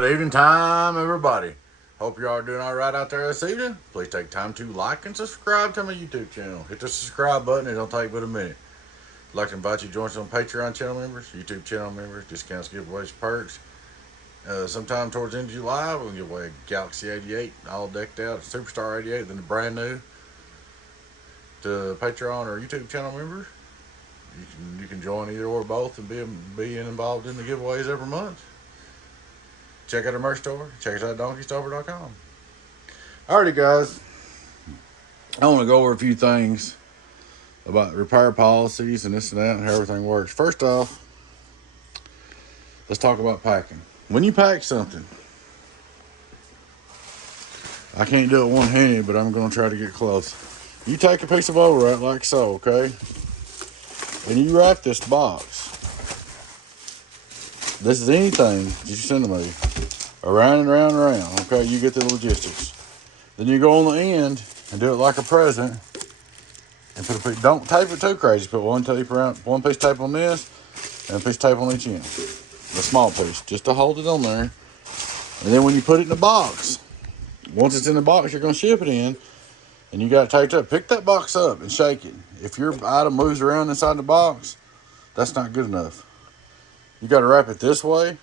Good evening time, everybody. Hope you are doing all right out there this evening. Please take time to like and subscribe to my YouTube channel. Hit the subscribe button. It don't take but a minute. I'd like to invite you to join some Patreon channel members, YouTube channel members, discounts, giveaways, perks. Sometime towards the end of July, we'll give away a Galaxy 88, all decked out, Superstar 88, then brand new to Patreon or YouTube channel members. You can join either or both and be involved in the giveaways every month. Check out our merch store. Check us out at donkeystomper.com. Alrighty, guys. I want to go over a few things about repair policies and this and that and how everything works. First off, let's talk about packing. When you pack something, I can't do it one-handed, but I'm going to try to get close. You take a piece of overwrap like so, okay? And you wrap this box. This is anything that you send to me. Around and around and around. Okay, you get the logistics. Then you go on the end and do it like a present. And put a piece, don't tape it too crazy. Put one piece of tape on this and a piece of tape on each end. The small piece, just to hold it on there. And then when you put it in the box, once it's in the box, you're gonna ship it in, and you got it taped up. Pick that box up and shake it. If your item moves around inside the box, that's not good enough. You got to wrap it this way,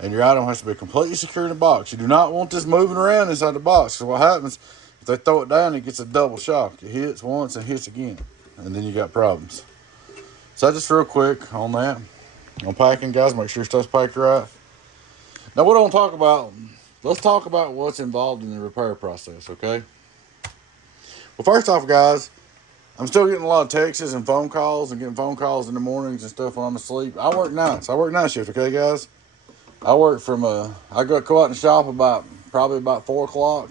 and your item has to be completely secure in the box. You do not want this moving around inside the box, because what happens, if they throw it down, it gets a double shock. It hits once and hits again, and then you got problems. So just real quick on that. On packing, guys, make sure your stuff's packed right. Now, what I want to talk about, let's talk about what's involved in the repair process, okay? Well, first off, guys, I'm still getting a lot of texts and phone calls and getting phone calls in the mornings and stuff when I'm asleep. I work nights. I work night shift, okay, guys? I work from, I go out in the shop probably about 4 o'clock,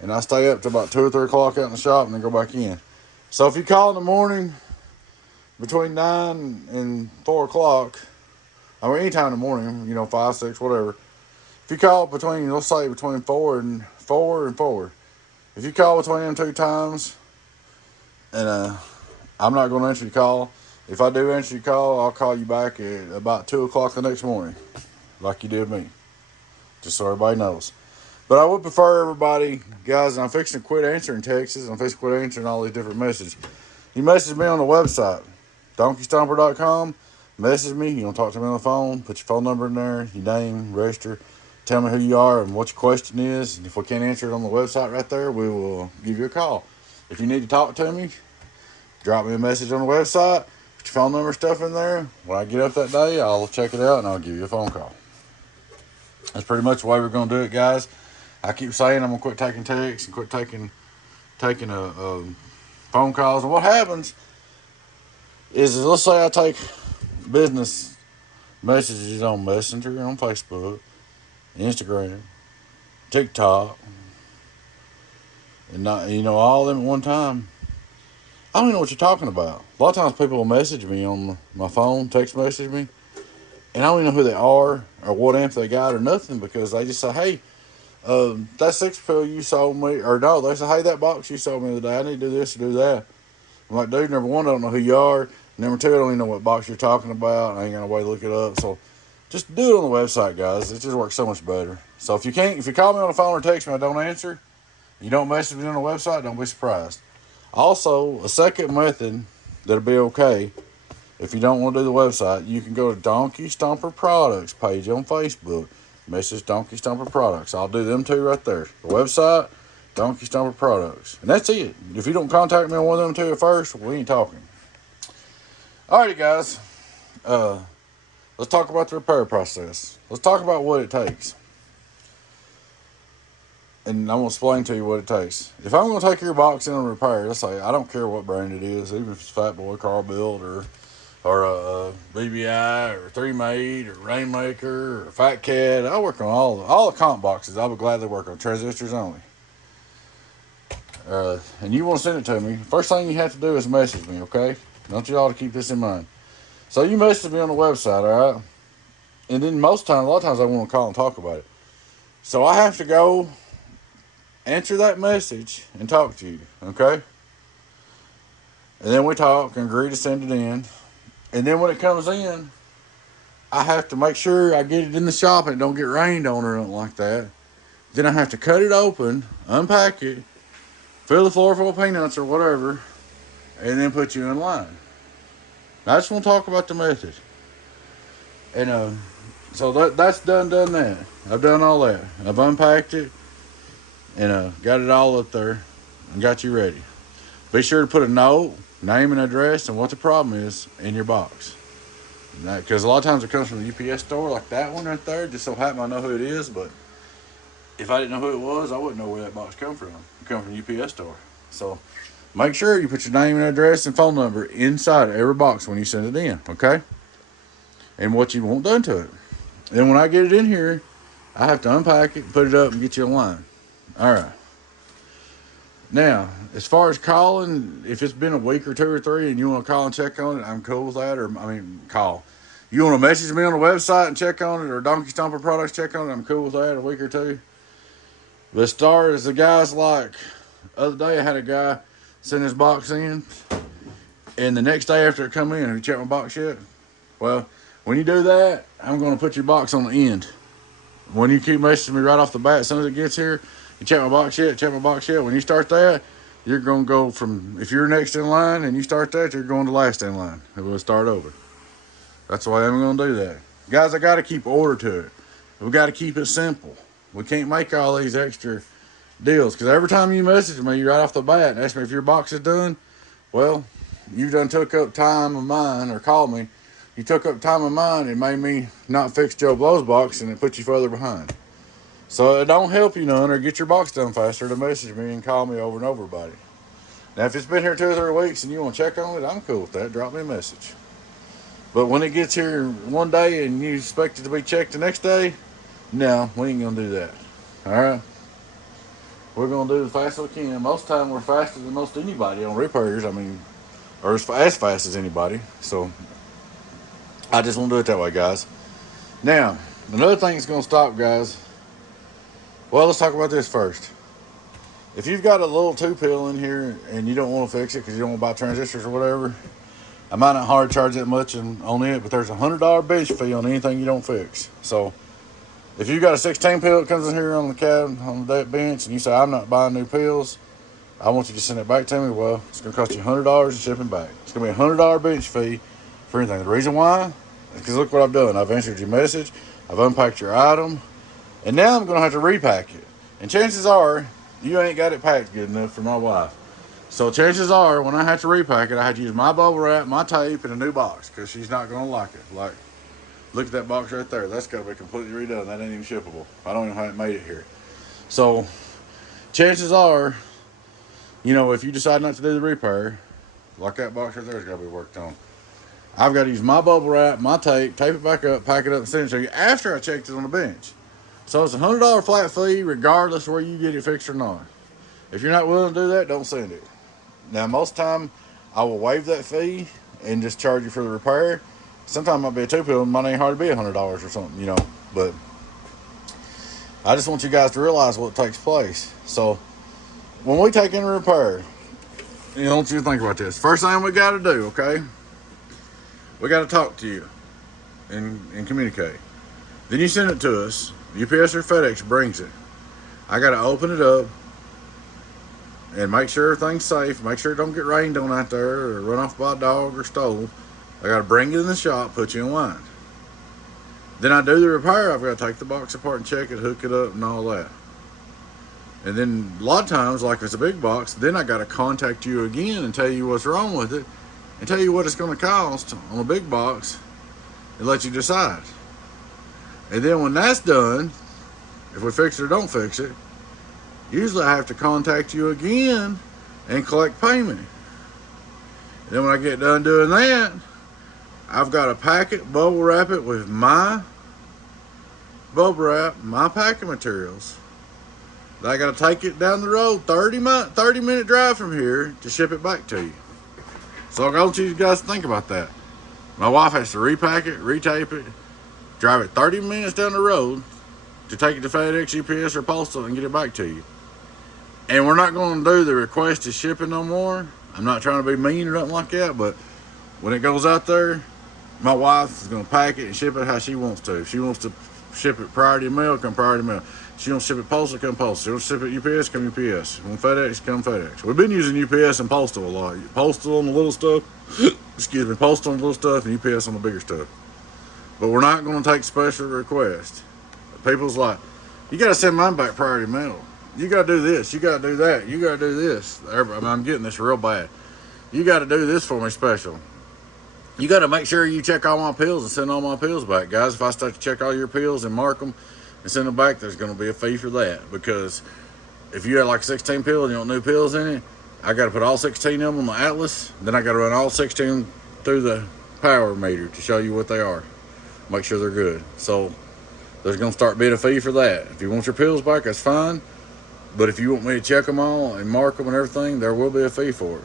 and I stay up to about 2 or 3 o'clock out in the shop and then go back in. So if you call in the morning between 9 and 4 o'clock, I mean, anytime in the morning, 5, 6, whatever. If you call let's say between 4 and 4. If you call between them 2 times, and I'm not going to answer your call. If I do answer your call, I'll call you back at about 2 o'clock the next morning, like you did me, just so everybody knows. But I would prefer everybody, guys, and I'm fixing to quit answering texts. I'm fixing to quit answering all these different messages. You message me on the website, donkeystomper.com. Message me. You want to talk to me on the phone, put your phone number in there, your name, register, tell me who you are and what your question is. And if we can't answer it on the website right there, we will give you a call. If you need to talk to me, drop me a message on the website, put your phone number stuff in there. When I get up that day, I'll check it out and I'll give you a phone call. That's pretty much the way we're going to do it, guys. I keep saying I'm going to quit taking texts and quit taking phone calls. And what happens is let's say I take business messages on Messenger, on Facebook, Instagram, TikTok, and not, all of them at one time. I don't even know what you're talking about. A lot of times people will message me on my phone, text message me, and I don't even know who they are or what amp they got or nothing, because they just say, hey, that 6-pill you sold me, or no, they say, hey, that box you sold me the other day, I need to do this or do that. I'm like, dude, number one, I don't know who you are. Number two, I don't even know what box you're talking about. I ain't got no way to look it up. So just do it on the website, guys. It just works so much better. So if you call me on the phone or text me, I don't answer, you don't message me on the website, don't be surprised. Also, a second method that'll be okay, if you don't want to do the website, you can go to Donkey Stomper Products page on Facebook. Message Donkey Stomper Products. I'll do them two right there. The website, Donkey Stomper Products. And that's it. If you don't contact me on one of them two at first, we ain't talking. Alrighty, guys. Let's talk about the repair process. Let's talk about what it takes. And I'm going to explain to you what it takes. If I'm going to take your box in and repair, let's say, I don't care what brand it is, even if it's Fat Boy Car Build or a BBI or 3-Mate or Rainmaker or Fat Cat. I work on all the comp boxes. I would gladly work on transistors only. And you want to send it to me, first thing you have to do is message me, okay? I want you all to keep this in mind. So you message me on the website, all right? And then a lot of times I want to call and talk about it. So I have to go answer that message and talk to you, okay? And then we talk and agree to send it in. And then when it comes in, I have to make sure I get it in the shop and it don't get rained on or nothing like that. Then I have to cut it open, unpack it, fill the floor full of peanuts or whatever, and then put you in line. I just want to talk about the method. And so that's done that. I've done all that. I've unpacked it and got it all up there and got you ready. Be sure to put a note, name and address, and what the problem is in your box. Because a lot of times it comes from the UPS store, like that one right there. Just so happen I know who it is, but if I didn't know who it was, I wouldn't know where that box come from. It come from the UPS store. So make sure you put your name and address and phone number inside every box when you send it in, okay? And what you want done to it. Then when I get it in here, I have to unpack it, put it up, and get you in line. All right. Now, as far as calling, if it's been a week or 2 or 3 and you want to call and check on it, I'm cool with that. Call. You want to message me on the website and check on it, or Donkey Stomper Products check on it, I'm cool with that, a week or 2. But as far as the guys, like, the other day I had a guy send his box in, and the next day after it come in, have you checked my box yet? Well, when you do that, I'm going to put your box on the end. When you keep messaging me right off the bat, as soon as it gets here, you check my box yet? Check my box yet? When you start that, you're going to go from, if you're next in line and you start that, you're going to last in line. It will start over. That's why I'm going to do that. Guys, I got to keep order to it. We got to keep it simple. We can't make all these extra deals, because every time you message me right off the bat and ask me if your box is done, well, you done took up time of mine, or called me. You took up time of mine and made me not fix Joe Blow's box, and it put you further behind. So it don't help you none or get your box done faster to message me and call me over and over about it. Now, if it's been here 2 or 3 weeks and you want to check on it, I'm cool with that. Drop me a message. But when it gets here one day and you expect it to be checked the next day, no, we ain't going to do that. All right? We're going to do the fast we can. Most of the time, we're faster than most anybody on repairs. Or as fast as anybody. So I just want to do it that way, guys. Now, another thing that's going to stop, guys. Well, let's talk about this first. If you've got a little 2-pill in here and you don't want to fix it because you don't want to buy transistors or whatever, I might not hard charge that much on it, but there's a $100 bench fee on anything you don't fix. So if you got a 16-pill that comes in here on the cabin, on that bench, and you say, I'm not buying new pills, I want you to send it back to me. Well, it's going to cost you $100 in shipping back. It's going to be a $100 bench fee for anything. The reason why is because look what I've done. I've answered your message. I've unpacked your item. And now I'm going to have to repack it. And chances are, you ain't got it packed good enough for my wife. So chances are, when I have to repack it, I have to use my bubble wrap, my tape, and a new box. Because she's not going to like it. Like, look at that box right there. That's got to be completely redone. That ain't even shippable. I don't know how it made it here. So, chances are, if you decide not to do the repair, like that box right there has got to be worked on. I've got to use my bubble wrap, my tape it back up, pack it up, and send it to you after I checked it on the bench. So it's a $100 flat fee regardless of where you get it fixed or not. If you're not willing to do that, don't send it. Now, most of the time, I will waive that fee and just charge you for the repair. Sometimes it might be a 2-pill and might ain't hard to be $100 or something, But I just want you guys to realize what takes place. So when we take in a repair, I want you to think about this. First thing we got to do, okay? We got to talk to you and communicate. Then you send it to us. UPS or FedEx brings it. I got to open it up and make sure everything's safe. Make sure it don't get rained on out there or run off by a dog or stole. I got to bring it in the shop, put you in line. Then I do the repair. I've got to take the box apart and check it, hook it up, and all that. And then a lot of times, like if it's a big box, then I got to contact you again and tell you what's wrong with it and tell you what it's going to cost on a big box and let you decide. And then when that's done, if we fix it or don't fix it, usually I have to contact you again and collect payment. And then when I get done doing that, I've got to pack it, bubble wrap it with my bubble wrap, my packing materials. Then I got to take it down the road, 30-minute drive from here to ship it back to you. So I want you guys to think about that. My wife has to repack it, retape it, drive it 30 minutes down the road to take it to FedEx, UPS, or Postal and get it back to you. And we're not going to do the requested shipping no more. I'm not trying to be mean or nothing like that, but when it goes out there, My wife is going to pack it and ship it how she wants to. If she wants to ship it priority mail, come priority mail. If she wants to ship it postal, come postal. If she wants to ship it UPS, come UPS. If you want FedEx, come FedEx. We've been using UPS and postal a lot. Postal on the little stuff, excuse me, postal on the little stuff, and UPS on the bigger stuff. But we're not going to take special requests. People's like, you got to send mine back priority mail. You got to do this. You got to do that. You got to do this. I'm getting this real bad. You got to do this for me special. You got to make sure you check all my pills and send all my pills back. Guys, if I start to check all your pills and mark them and send them back, there's going to be a fee for that. Because if you have like 16 pills and you want new pills in it, I got to put all 16 of them on the Atlas. Then I got to run all 16 through the power meter to show you what they are. Make sure they're good. So there's going to start being a fee for that. If you want your pills back, that's fine. But if you want me to check them all and mark them and everything, there will be a fee for it.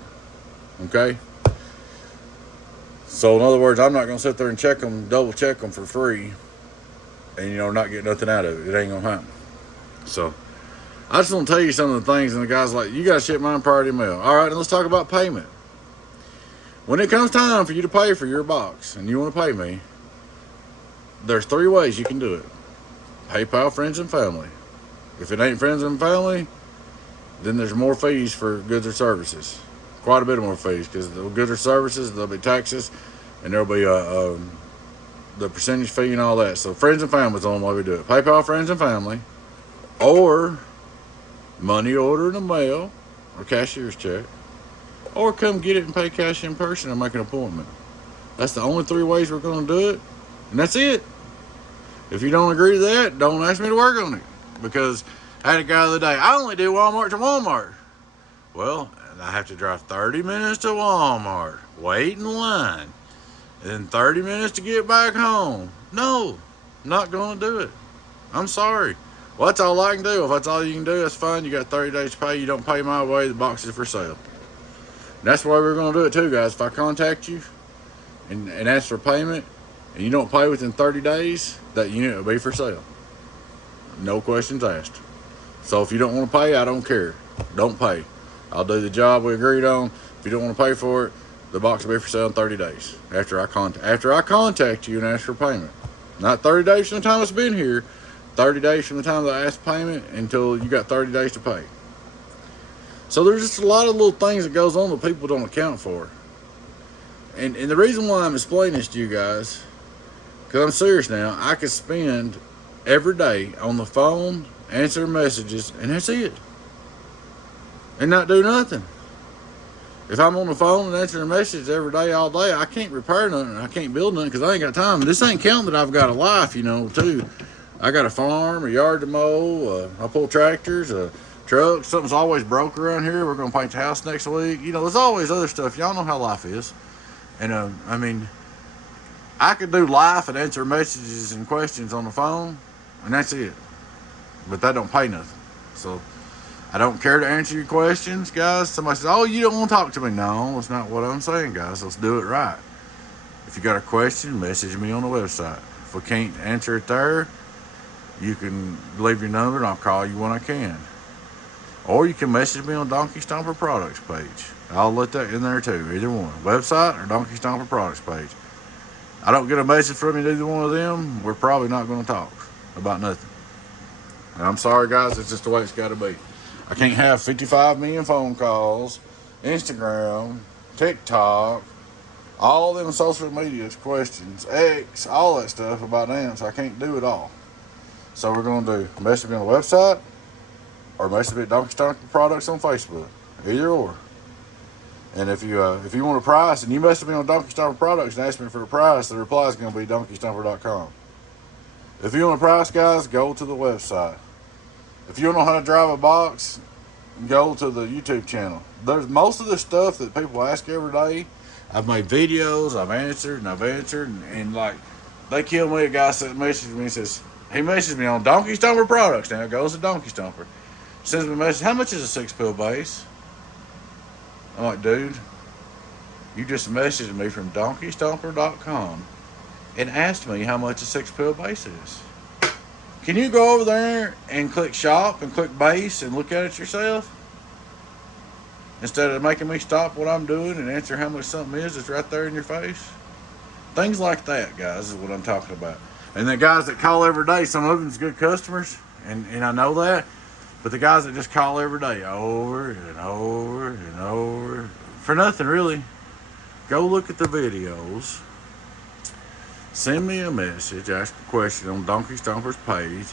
Okay? So in other words, I'm not going to sit there and check them, double check them for free and, not get nothing out of it. It ain't going to happen. So I just want to tell you some of the things, and the guy's like, you got to ship mine priority mail. All right, and let's talk about payment. When it comes time for you to pay for your box and you want to pay me, there's 3 ways you can do it. PayPal, friends, and family. If it ain't friends and family, then there's more fees for goods or services. Quite a bit more fees, because the goods or services, there'll be taxes, and there'll be the percentage fee and all that. So friends and family is the only way we do it. PayPal, friends and family, or money order in the mail, or cashier's check, or come get it and pay cash in person and make an appointment. That's the only 3 ways we're going to do it, and that's it. If you don't agree to that, don't ask me to work on it, because I had a guy the other day, I only do Walmart to Walmart. Well, I have to drive 30 minutes to Walmart, wait in line, and then 30 minutes to get back home. No, not going to do it. I'm sorry. Well, that's all I can do. If that's all you can do, that's fine. You got 30 days to pay. You don't pay my way, the box is for sale. And that's the way we're going to do it too, guys. If I contact you and ask for payment, and you don't pay within 30 days, that unit will be for sale. No questions asked. So if you don't want to pay, I don't care. Don't pay. I'll do the job we agreed on. If you don't want to pay for it, the box will be for sale in 30 days after I contact you and ask for payment. Not 30 days from the time it's been here. 30 days from the time that I ask payment until you got 30 days to pay. So there's just a lot of little things that goes on that people don't account for. And the reason why I'm explaining this to you guys, because I'm serious now, I could spend every day on the phone, answer messages, and that's it. And not do nothing. If I'm on the phone and answering messages every day, all day, I can't repair nothing. I can't build nothing because I ain't got time. And this ain't counting that I've got a life, too. I got a farm, a yard to mow. I pull tractors, a truck. Something's always broke around here. We're going to paint the house next week. There's always other stuff. Y'all know how life is. And, I could do life and answer messages and questions on the phone, and that's it. But that don't pay nothing. So I don't care to answer your questions, guys. Somebody says, oh, you don't want to talk to me. No, that's not what I'm saying, guys. Let's do it right. If you got a question, message me on the website. If we can't answer it there, you can leave your number and I'll call you when I can. Or you can message me on Donkey Stomper Products page. I'll let that in there too, either one. Website or Donkey Stomper Products page. I don't get a message from you, either one of them, we're probably not going to talk about nothing. And I'm sorry, guys, it's just the way it's got to be. I can't have 55 million phone calls, Instagram, TikTok, all them social media questions, X, all that stuff about them, so I can't do it all. So we're going to do message me on the website or message me at Donkey Stomper Products on Facebook, either or. And if you want a price and you message me on Donkey Stomper Products and ask me for a price, the reply is going to be donkeystomper.com. If you want a price, guys, go to the website. If you don't know how to drive a box, go to the YouTube channel. There's most of the stuff that people ask every day. I've made videos, I've answered, and like, they kill me. A guy sent a message to me and says, he messaged me on Donkey Stomper Products. Now it goes to Donkey Stomper. Sends me a message, how much is a 6-pill base? I'm like, dude, you just messaged me from donkeystomper.com and asked me how much a 6-pill base is. Can you go over there and click shop and click base and look at it yourself? Instead of making me stop what I'm doing and answer how much something is, it's right there in your face. Things like that, guys, is what I'm talking about. And the guys that call every day, some of them's good customers, and I know that. But the guys that just call every day, over and over and over, for nothing really, go look at the videos. Send me a message, ask a question on Donkey Stomper's page,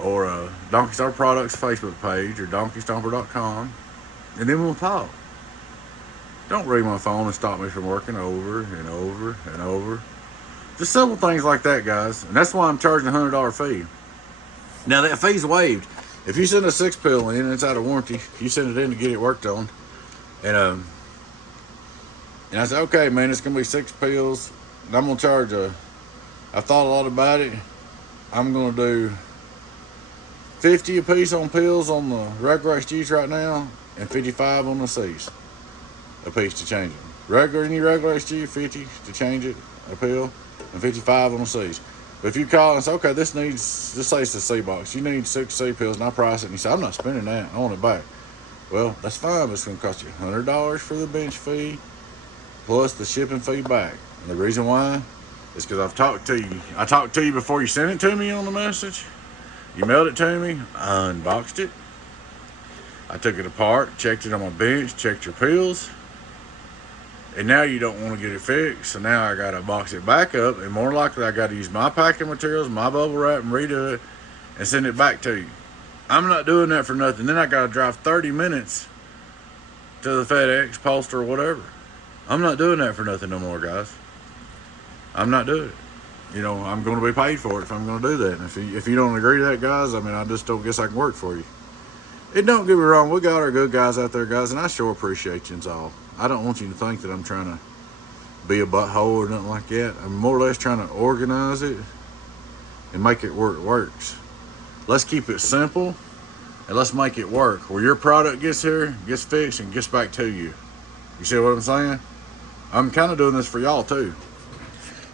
or Donkey Stomper Products Facebook page, or DonkeyStomper.com, and then we'll talk. Don't ring my phone and stop me from working over and over and over. Just simple things like that, guys. And that's why I'm charging a $100 fee. Now, that fee's waived. If you send a 6-pill in and it's out of warranty, you send it in to get it worked on. And I said, okay, man, it's going to be 6 pills. And I'm going to charge I've thought a lot about it. I'm going to do 50 a piece on pills on the regular SGs right now, and 55 on the C's a piece to change them. Any regular SG, 50 to change it, a pill, and 55 on the C's. But if you call and say, okay, this say it's the C box, you need 6 C pills, and I price it, and you say, I'm not spending that, I want it back. Well, that's fine, but it's going to cost you $100 for the bench fee, plus the shipping fee back. And the reason why is because I've talked to you. I talked to you before you sent it to me on the message. You mailed it to me, I unboxed it. I took it apart, checked it on my bench, checked your pills. And now you don't want to get it fixed, so now I got to box it back up, and more likely I got to use my packing materials, my bubble wrap, and redo it, and send it back to you. I'm not doing that for nothing. Then I got to drive 30 minutes to the FedEx, Post, or whatever. I'm not doing that for nothing no more, guys. I'm not doing it. You know, I'm going to be paid for it if I'm going to do that. And if you don't agree to that, guys, I mean, I just don't guess I can work for you. And don't get me wrong, we got our good guys out there, guys, and I sure appreciate you all. I don't want you to think that I'm trying to be a butthole or nothing like that. I'm more or less trying to organize it and make it where it works. Let's keep it simple, and let's make it work. Where your product gets here, gets fixed, and gets back to you. You see what I'm saying? I'm kind of doing this for y'all, too.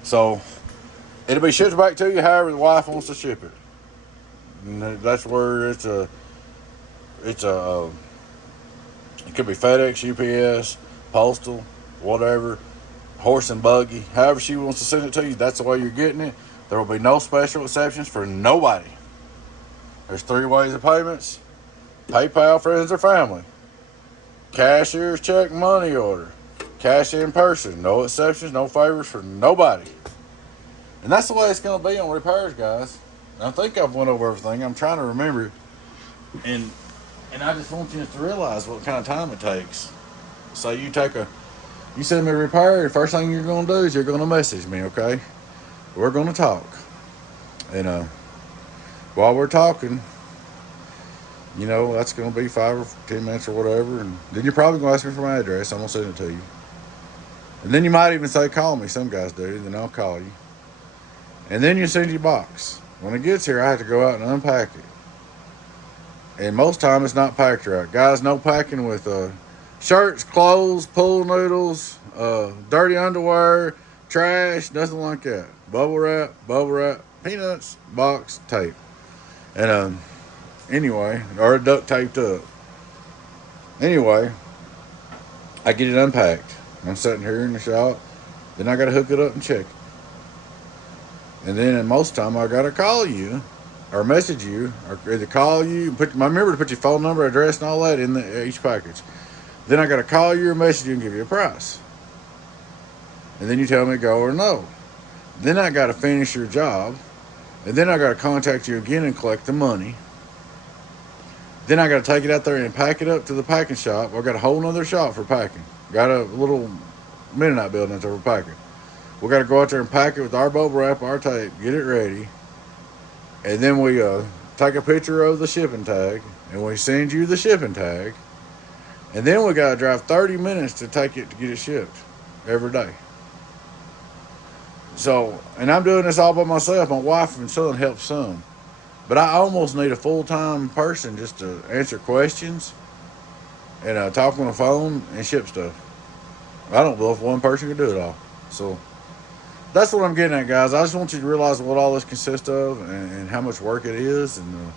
So, it'll be shipped back to you however the wife wants to ship it. And that's where it could be FedEx, UPS, Postal, whatever, horse and buggy, however she wants to send it to you, that's the way you're getting it. There will be no special exceptions for nobody. There's 3 ways of payments: PayPal, friends, or family, cashier's check, money order, cash in person. No exceptions, no favors for nobody. And that's the way it's going to be on repairs, guys. I think I've went over everything. I'm trying to remember it. And I just want you to realize what kind of time it takes. So you send me a repair, the first thing you're going to do is you're going to message me, okay? We're going to talk. And while we're talking, you know, that's going to be 5 or 10 minutes or whatever. And then you're probably going to ask me for my address. I'm going to send it to you. And then you might even say, call me. Some guys do. Then I'll call you. And then you send your box. When it gets here, I have to go out and unpack it. And most time it's not packed right. Guys, no packing with shirts, clothes, pool noodles, dirty underwear, trash, nothing like that. Bubble wrap, peanuts, box, tape. And anyway, or duct taped up. Anyway, I get it unpacked. I'm sitting here in the shop. Then I got to hook it up and check it. And then in most time I got to call you or message you, or either call you, remember to put your phone number, address, and all that in each package. Then I got to call you or message you and give you a price. And then you tell me go or no. Then I got to finish your job. And then I got to contact you again and collect the money. Then I got to take it out there and pack it up to the packing shop. I got a whole nother shop for packing. Got a little Mennonite building out there for packing. We got to go out there and pack it with our bubble wrap, our tape, get it ready. And then we take a picture of the shipping tag, and we send you the shipping tag. And then we got to drive 30 minutes to take it to get it shipped every day. So, and I'm doing this all by myself. My wife and son help some. But I almost need a full-time person just to answer questions and talk on the phone and ship stuff. I don't know if one person can do it all. So, that's what I'm getting at, guys. I just want you to realize what all this consists of and how much work it is. And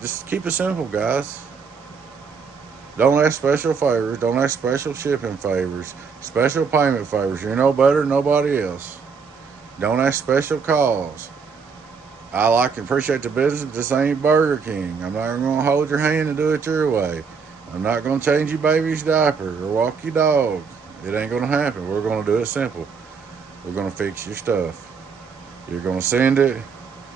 just keep it simple, guys. Don't ask special favors. Don't ask special shipping favors. Special payment favors. You're no better than nobody else. Don't ask special calls. I like and appreciate the business, but this ain't Burger King. I'm not going to hold your hand and do it your way. I'm not going to change your baby's diaper or walk your dog. It ain't going to happen. We're going to do it simple. We're going to fix your stuff. You're going to send it.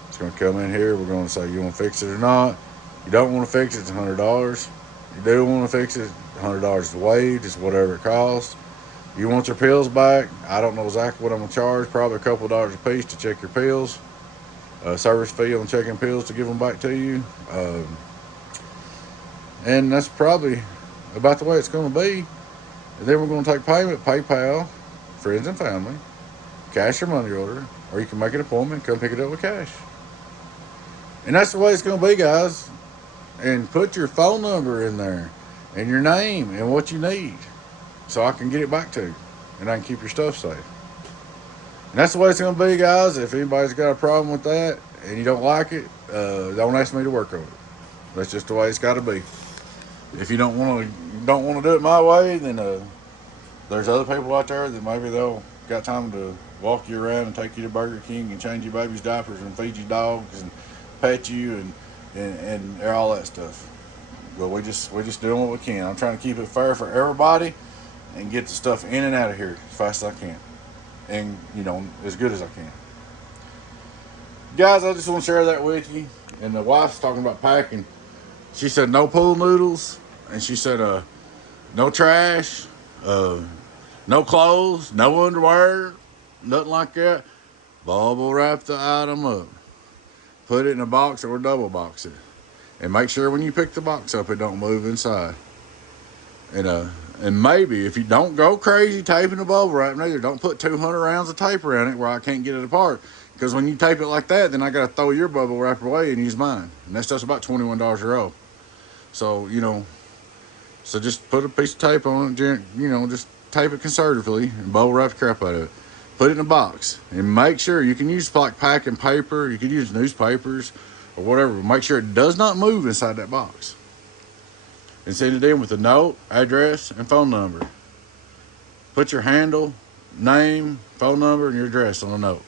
It's going to come in here. We're going to say you want to fix it or not. You don't want to fix it, it's $100. You do want to fix it, $100 is the wage. It's whatever it costs. You want your pills back. I don't know exactly what I'm going to charge. Probably a couple of dollars a piece to check your pills. Service fee on checking pills to give them back to you. And that's probably about the way it's going to be. And then we're going to take payment, PayPal, friends and family, cash or money order, or you can make an appointment, come pick it up with cash. And that's the way it's going to be, guys. And put your phone number in there and your name and what you need so I can get it back to you and I can keep your stuff safe. And that's the way it's going to be, guys. If anybody's got a problem with that and you don't like it, don't ask me to work on it. That's just the way it's got to be. If you don't want to do it my way, then there's other people out there that maybe they'll got time to walk you around and take you to Burger King and change your baby's diapers and feed you dogs and pet you and all that stuff. But we just doing what we can. I'm trying to keep it fair for everybody and get the stuff in and out of here as fast as I can. And, as good as I can. Guys, I just want to share that with you. And the wife's talking about packing. She said no pool noodles. And she said no trash, no clothes, no underwear, nothing like that. Bubble wrap the item up. Put it in a box or double box it. And make sure when you pick the box up, it don't move inside. And maybe if you don't go crazy taping the bubble wrap, neither don't put 200 rounds of tape around it where I can't get it apart. Because when you tape it like that, then I got to throw your bubble wrap away and use mine. And that's just about $21 a roll. So, so just put a piece of tape on it, just tape it conservatively and bubble wrap the crap out of it. Put it in a box and make sure you can use like packing paper. You can use newspapers or whatever. But make sure it does not move inside that box. And send it in with a note, address, and phone number. Put your handle, name, phone number, and your address on the note.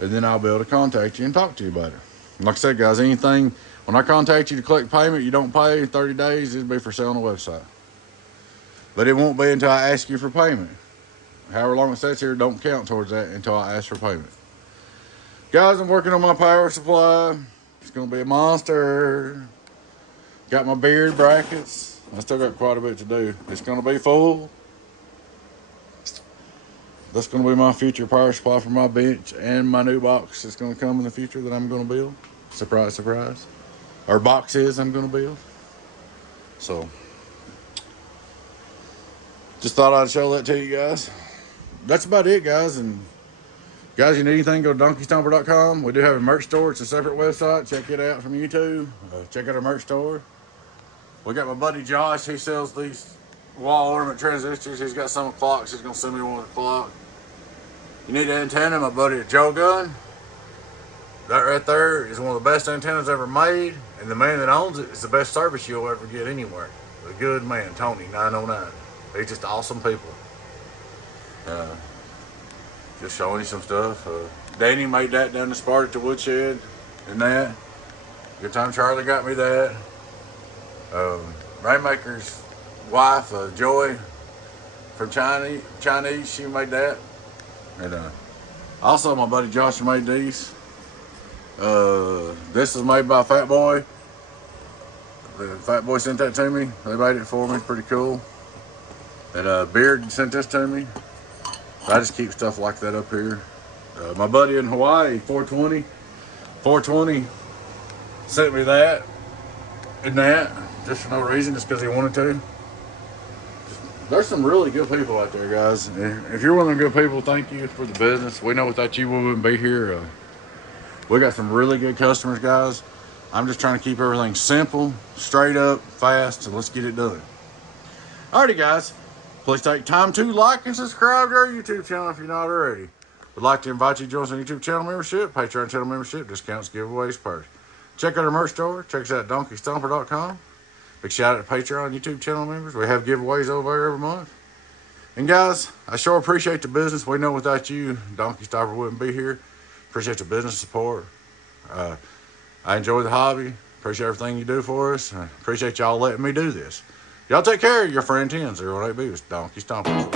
And then I'll be able to contact you and talk to you about it. Like I said, guys, anything, when I contact you to collect payment, you don't pay in 30 days, it'll be for sale on the website. But it won't be until I ask you for payment. However long it sits here, don't count towards that until I ask for payment. Guys, I'm working on my power supply. It's going to be a monster. Got my beard brackets. I still got quite a bit to do. It's going to be full. That's going to be my future power supply for my bench and my new box that's going to come in the future that I'm going to build. Surprise, surprise. Or boxes I'm going to build. So, just thought I'd show that to you guys. That's about it, guys. And guys, you need anything, go to donkeystomper.com. We do have a merch store. It's a separate website. Check it out from YouTube. Check out our merch store. We got my buddy Josh. He sells these wall ornament transistors. He's got some clocks. He's going to send me one with a clock. You need an antenna, my buddy Joe Gunn. That right there is one of the best antennas ever made. And the man that owns it is the best service you'll ever get anywhere. A good man, Tony, 909. They're just awesome people. Just showing you some stuff. Danny made that down the Spark at the woodshed and that. Good time Charlie got me that. Rainmaker's wife, Joy from Chinese, she made that. And also my buddy Josh made these. This is made by Fat Boy. The Fat Boy sent that to me. They made it for me. Pretty cool. And Beard sent this to me. I just keep stuff like that up here. My buddy in Hawaii, 420 sent me that and that just for no reason, just because he wanted to. There's some really good people out there, guys. If you're one of them good people, thank you for the business. We know without you we wouldn't be here. We got some really good customers, guys. I'm just trying to keep everything simple, straight up, fast, and let's get it done. Alrighty, guys. Please take time to like and subscribe to our YouTube channel if you're not already. We'd like to invite you to join us on YouTube channel membership, Patreon channel membership, discounts, giveaways, perks. Check out our merch store. Check us out at donkeystomper.com. Big shout out to Patreon YouTube channel members. We have giveaways over there every month. And guys, I sure appreciate the business. We know without you, Donkey Stomper wouldn't be here. Appreciate the business support. I enjoy the hobby. Appreciate everything you do for us. I appreciate y'all letting me do this. Y'all take care of your friend 10 0 8B with Donkey Stomper.